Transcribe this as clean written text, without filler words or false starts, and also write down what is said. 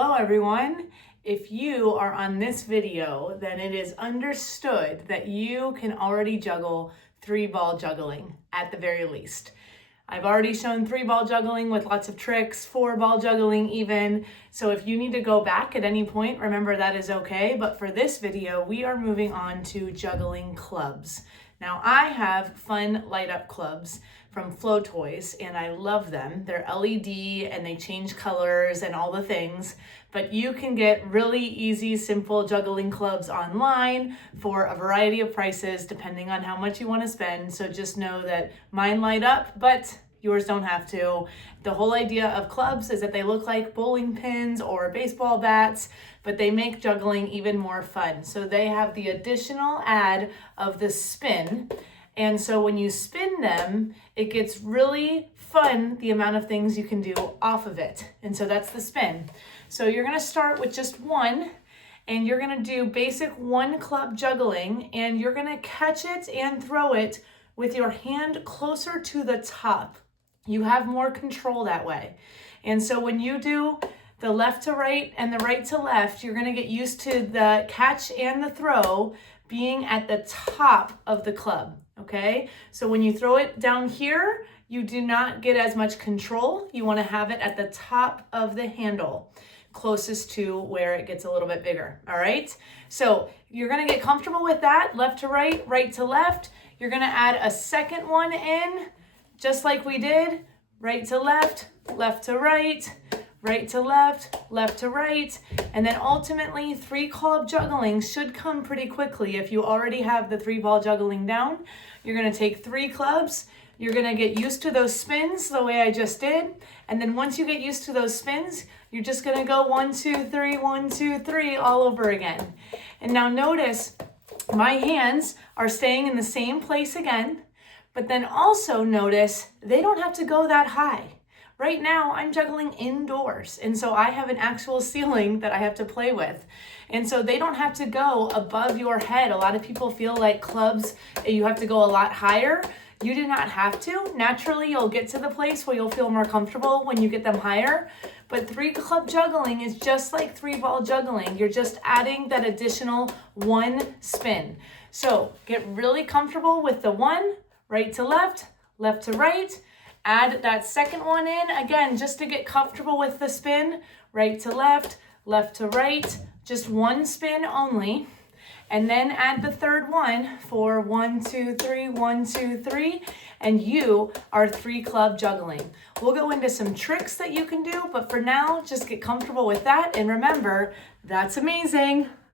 Hello everyone. If you are on this video, then it is understood that you can already juggle 3-ball juggling at the very least. I've already shown 3-ball juggling with lots of tricks, 4-ball juggling even. So if you need to go back at any point, remember that is okay. But for this video, we are moving on to juggling clubs. Now I have fun light up clubs from Flow Toys and I love them. They're LED and they change colors and all the things, but you can get really easy, simple juggling clubs online for a variety of prices depending on how much you want to spend. So just know that mine light up, but yours don't have to. The whole idea of clubs is that they look like bowling pins or baseball bats, but they make juggling even more fun. So they have the additional add of the spin. And so when you spin them, it gets really fun, the amount of things you can do off of it. And so that's the spin. So you're gonna start with just one, and you're gonna do basic 1 club juggling, and you're gonna catch it and throw it with your hand closer to the top. You have more control that way. And so when you do the left to right and the right to left, you're gonna get used to the catch and the throw being at the top of the club, okay? So when you throw it down here, you do not get as much control. You wanna have it at the top of the handle, closest to where it gets a little bit bigger, all right? So you're gonna get comfortable with that, left to right, right to left. You're gonna add a second one in, just like we did, right to left to right, right to left to right, and then ultimately 3-club juggling should come pretty quickly. If you already have the 3-ball juggling down, you're gonna take 3 clubs, you're gonna get used to those spins the way I just did, and then once you get used to those spins, you're just gonna go 1, 2, 3, 1, 2, 3 all over again. And now notice my hands are staying in the same place again, but then also notice they don't have to go that high. Right now, I'm juggling indoors, and so I have an actual ceiling that I have to play with. And so they don't have to go above your head. A lot of people feel like clubs, you have to go a lot higher. You do not have to. Naturally, you'll get to the place where you'll feel more comfortable when you get them higher. But 3-club juggling is just like 3-ball juggling. You're just adding that additional 1 spin. So get really comfortable with the 1, right to left to right. Add that second one in, again, just to get comfortable with the spin, right to left to right, just 1 spin only. And then add the third one for 1, 2, 3, 1, 2, 3, and you are 3-club juggling. We'll go into some tricks that you can do, but for now, just get comfortable with that. And remember, that's amazing.